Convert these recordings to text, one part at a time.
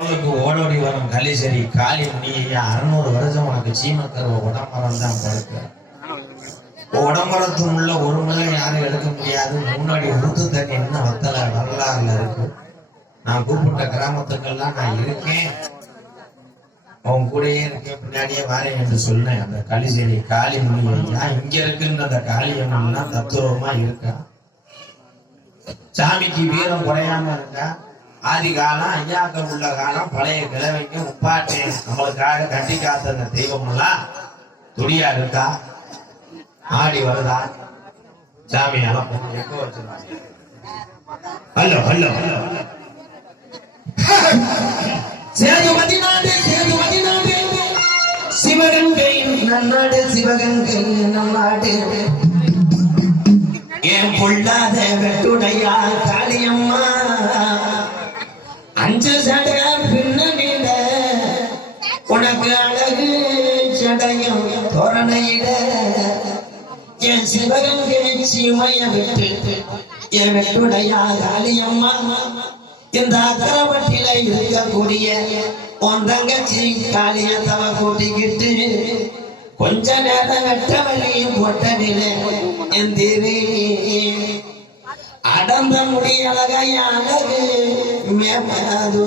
உனக்கு ஓடோடி வரும் கலிசரி காளி நீ அறுநூறு வருஷம் உனக்கு சீமக்கருவ உடம்பரம் தான் படுக்க. உடம்பரத்து உள்ள ஒரு முறை யாரும் எடுக்க முடியாது. முன்னாடி உருத்து தண்ணி இன்னும் வத்தல வரலாறுல இருக்கு. நான் கூப்பிட்ட கிராமத்துக்கெல்லாம் நான் இருக்கேன். உன் கூடயே இருக்கேன் பின்னாடியே வாரேன் என்று சொன்னேன் அந்த கலிசரி காளி முனி இங்க இருக்குன்ற அந்த காளியம்மன்லாம் தத்துவமா இருக்கா? சாமிக்கு வீரம் குறையாம இருக்கா? ஆதி காலம் ஐயாக்கள் உள்ள காலம் பழைய கிழவைக்கு முப்பாட்டேன் நம்மளுக்காக கட்டி காத்த தெய்வம் எல்லாம் துடியா இருக்கா? ஆடி வருதா? சாமி அனுப்பும் எங்க வச்சிருக்காங்க ஹலோ ஹலோ ஹலோ. சேதுபதி நாடு சேதுபதி நாடு சிவகங்கை நன்னாடு சிவகங்கை நன்னாடு என் பொல்லாத வெட்டுடையா தோரணையில என் சிவகங்கை சீமைய விட்டு என் வெட்டுடையார் காளியம்மா இந்த அக்கரவட்டில இருக்கக்கூடிய உன் தங்கச்சி காளிய தவ கூட்டிக்கிட்டு கொஞ்ச நேரம் வெட்ட வழியும் போட்ட நிலை என் தேவி. அடந்த முடி அழகையானது அழகு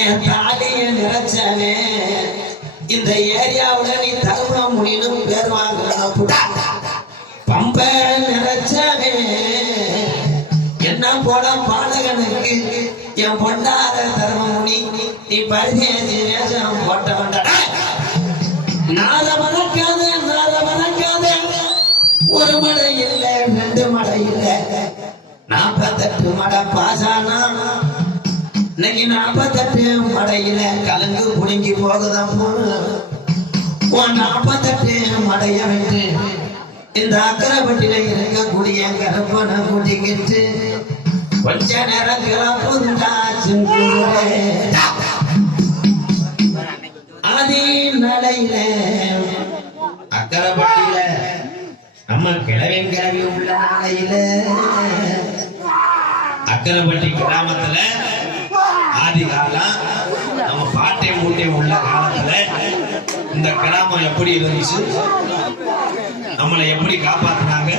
என் தாலிய நிறைச்சவே இந்த ஏரியாவுல அப்படின்னு பேர் வாங்கணும் பம்ப நிறைச்சவே என்ன போல பாலகனுக்கு என் பொண்டார தர்மமுனி நீ பரிதேசி வேஷம் போட்ட நாத மணக்காத நாத மணக்காத ஒரு மடை இல்லை ரெண்டு மடை இல்லை. நாற்பத்தெட்டு மடை பாசானா. இன்னைக்கு நாற்பத்தெட்டு மடையில கலங்கு புடுங்கி போகுதம்மா உன் நாற்பத்தெட்டு மடைய விட்டு இந்த அக்கரைப்பட்டில இருக்கக்கூடிய கருப்பனை கூட்டிக்கிட்டு கொஞ்ச நேரம் கிளப்புந்தா ஆதி நடையில அக்கரைப்பட்டியில நம்ம கிழவன் கிழவி உள்ள நாளையில அக்கரைப்பட்டி கிராமத்துல ஆதி காலம் நம்ம பாட்டை மூட்டை உள்ள காலம் இந்த கிராமம் எப்படி இருந்துச்சு? நம்மளை எப்படி காப்பாத்தினாங்க?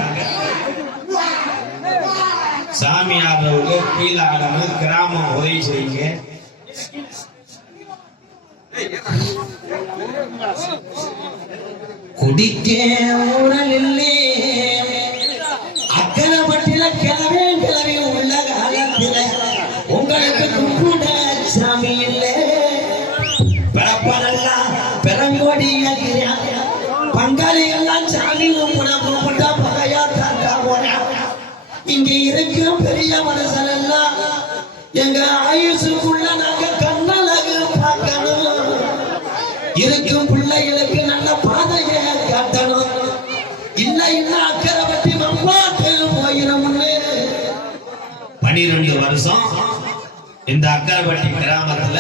சாமி ஆடுறவங்க கீழே ஆடணும் கிராமம் உதவி செய்யுங்க. குடிக்க ஊழல் இல்லை. அக்கறை பட்டியல கிளவே இருக்கும் பிள்ளைகளுக்கு நல்ல பாதையை காட்டணும். இல்ல இல்ல அக்கறை பற்றி மம்மாட்டு போயிடும்னு பனிரெண்டு வருஷம் இந்த அக்கரைப்பட்டி கிராமத்துல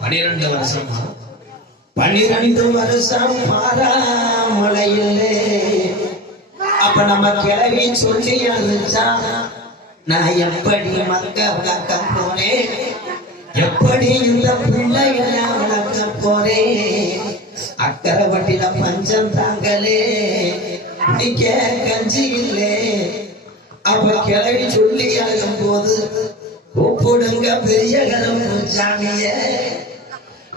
பனிரெண்டு வருஷம் பனிரெண்டு வருஷம் மாறாமலையிலே அப்ப நம்ம கிளவி சொல்லி அழுச்சா நான் எப்படி மக்க போனேன்? எப்படி இந்த பிள்ளைகளை வளர்க்க போறேன் அக்கறை வட்டில பஞ்சம் தாங்களே குடிக்க கஞ்சி இல்லே. அப்ப கிளவி சொல்லி அழுகும் போது கூப்பிடுங்க பெரிய கரும்பு சாமிய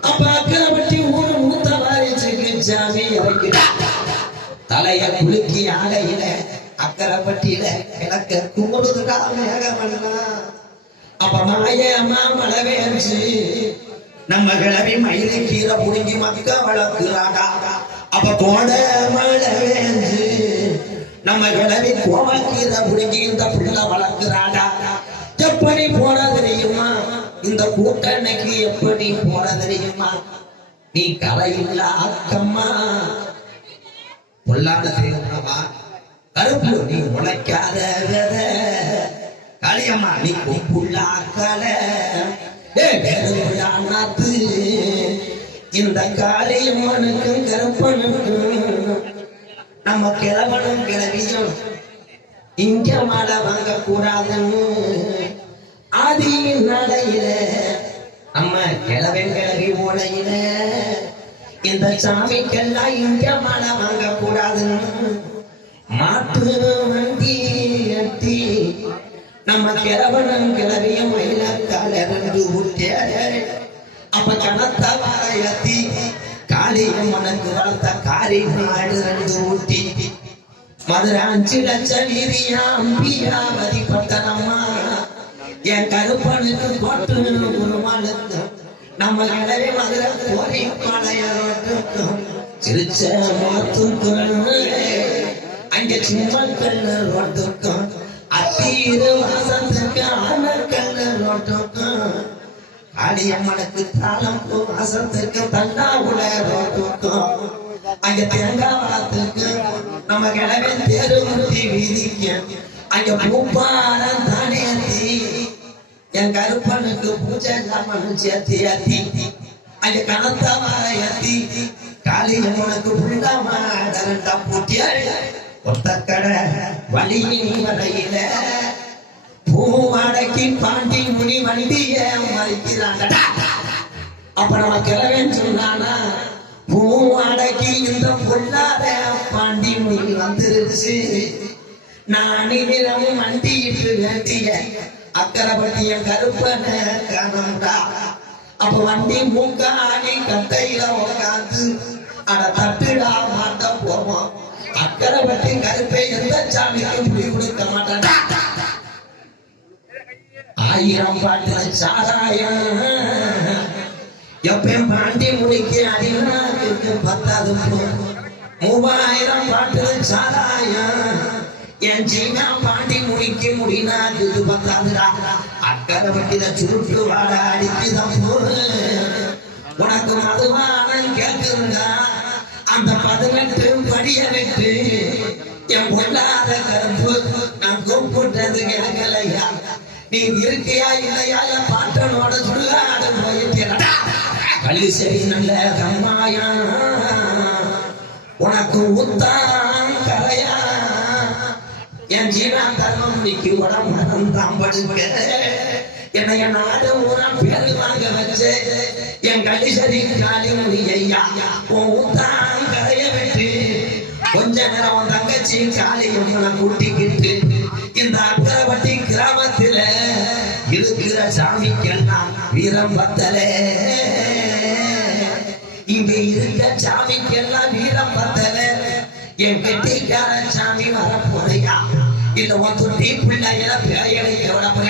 அப்ப அக்கறை வட்டி ஊரு மூத்த வாரிச்சுக்கு சாமி இறக்கிட்டா. தலைய குலுக்கி ஆலையில அக்கறை பட்டியில கிடக்க கும்பிடுதுடா மேகமண்ணா அப்ப மாய அம்மா மழை வேச்சு நம்ம கிளவி மயிலை கீரை புடுங்கி மக்க வளர்க்கிறாடா. அப்ப கோட மழை வேஞ்சு நம்ம கிளவி கோவக்கீரை புடுங்கி இந்த பிள்ளை வளர்க்கிறாடா. எப்படி போட தெரியுமா? இந்த கூட்டணிக்கு எப்படி போட தெரியுமா? நீ கலையில்ல அக்கம்மா பொல்லாத செய்யணுமா கருப்பு நீ உழைக்காத வித. காளியம்மா நீ கொம்புள்ள கல. நாத்து இந்த காளியம்மனுக்கும் கருப்பனுக்கும். நம்ம கிழவனும் கிழவியும் இங்க மழை வாங்க கூடாதுன்னு ஆதி நடையில கிளவி ஓலையில இந்த சாமிக்கெல்லாம் இங்க மழை வாங்க கூடாதுன்னு மாட்டு வண்டி எட்டி நம்ம கிழவனும் கிழவியும் ரெண்டு அப்ப கணத்த வாழையத்தி காளியும் மனக்கு வளர்த்த காரி நாடு ரெண்டு ஊட்டி. மதுரை அஞ்சு லட்சம் வீரியா அம்பியா வதிப்பட்டனம்மா என் கருப்பனுக்கு கொட்டு உருமாளுக்கு நம்ம கிளவி மதுரை கோரி பழைய சிரிச்ச மாத்துக்கும் அங்க சிம்மக்கல் ரோட்டுக்கும் அத்தீரு வாசத்துக்கு ஆனக்கல் ரோட்டுக்கும் அடியம்மனுக்கு தாளம் பூ தண்டா தன்னாவுல ரோட்டுக்கும் அங்க தேங்காய் வளத்திற்கு நம்ம கிளவி தேரு முத்தி வீதிக்கு அங்க பூப்பாரம் தானே என் கருப்பனுக்கு பூஜை இல்லாமல் சேர்த்தி ஏத்தி அங்க கனத்த மாற ஏத்தி காளியம்மனுக்கு புள்ளமாடா பூட்டிய ஒத்தக்கடை வழியின் வரையில பூ அடக்கி பாண்டி முனி வண்டிய மறிக்கிறாங்கடா அப்ப நம்ம கிளவேன்னு சொன்னானா பூவாடைக்கு இந்த பொல்லாத பாண்டி முனி வந்துருச்சு. நானி நிலம் வண்டியிட்டு வேண்டிய அக்கரைப்பட்டிய கருப்பன கனம்டா அப்ப வண்டி மூக்காணி கட்டையில உட்காந்து அட தட்டுடா மாட்ட போவோம் அக்கரைப்பட்டி கருப்பை எந்த சாமிக்கும் புடி ஆயிரம் பாட்டு சாராயம். எப்பயும் பாண்டி முடிக்கு அடிநாட்டுக்கு பத்தாது மூவாயிரம் பாட்டு சாராயம். என் ஜீனா பாண்டி முடிக்கு இது பத்தாதுடா அக்கறை பட்டித சுருட்டு வாட அடிக்குதான் போ உனக்கு மதுவானம் கேட்குறா அந்த பதினெட்டு படிய விட்டு. என் பொல்லாத கருப்பு நான் கூப்பிட்டது கேட்கலையா? நீ இருக்கியா இல்லையா? என் பாட்டனோட சொல்லாட போயிட்டா கள்ளி சரி நல்ல கம்மாயா. உனக்கு உத்தான் கரையா. என் ஜீவா தர்மம் நிக்கு உடம்பு தான் படுக்க. என்னைய நாடு ஊரா பேரு வாங்க வச்சு. என் கள்ளி சரி காலி முடியா உன் உத்தான் கரைய விட்டு கொஞ்ச நேரம் உன் தங்கச்சி காலையும் கூட்டிக்கிட்டு இந்த சாமிக்கெல்லாம் வீரம் பத்தலே. இங்க இருக்க சாமிக்கெல்லாம் வீரம் பத்தல. என் கெட்டிக்கார சாமி வர போறியா இல்ல உன் தொட்டி பிள்ளைகள பேயலை எவ்வளவு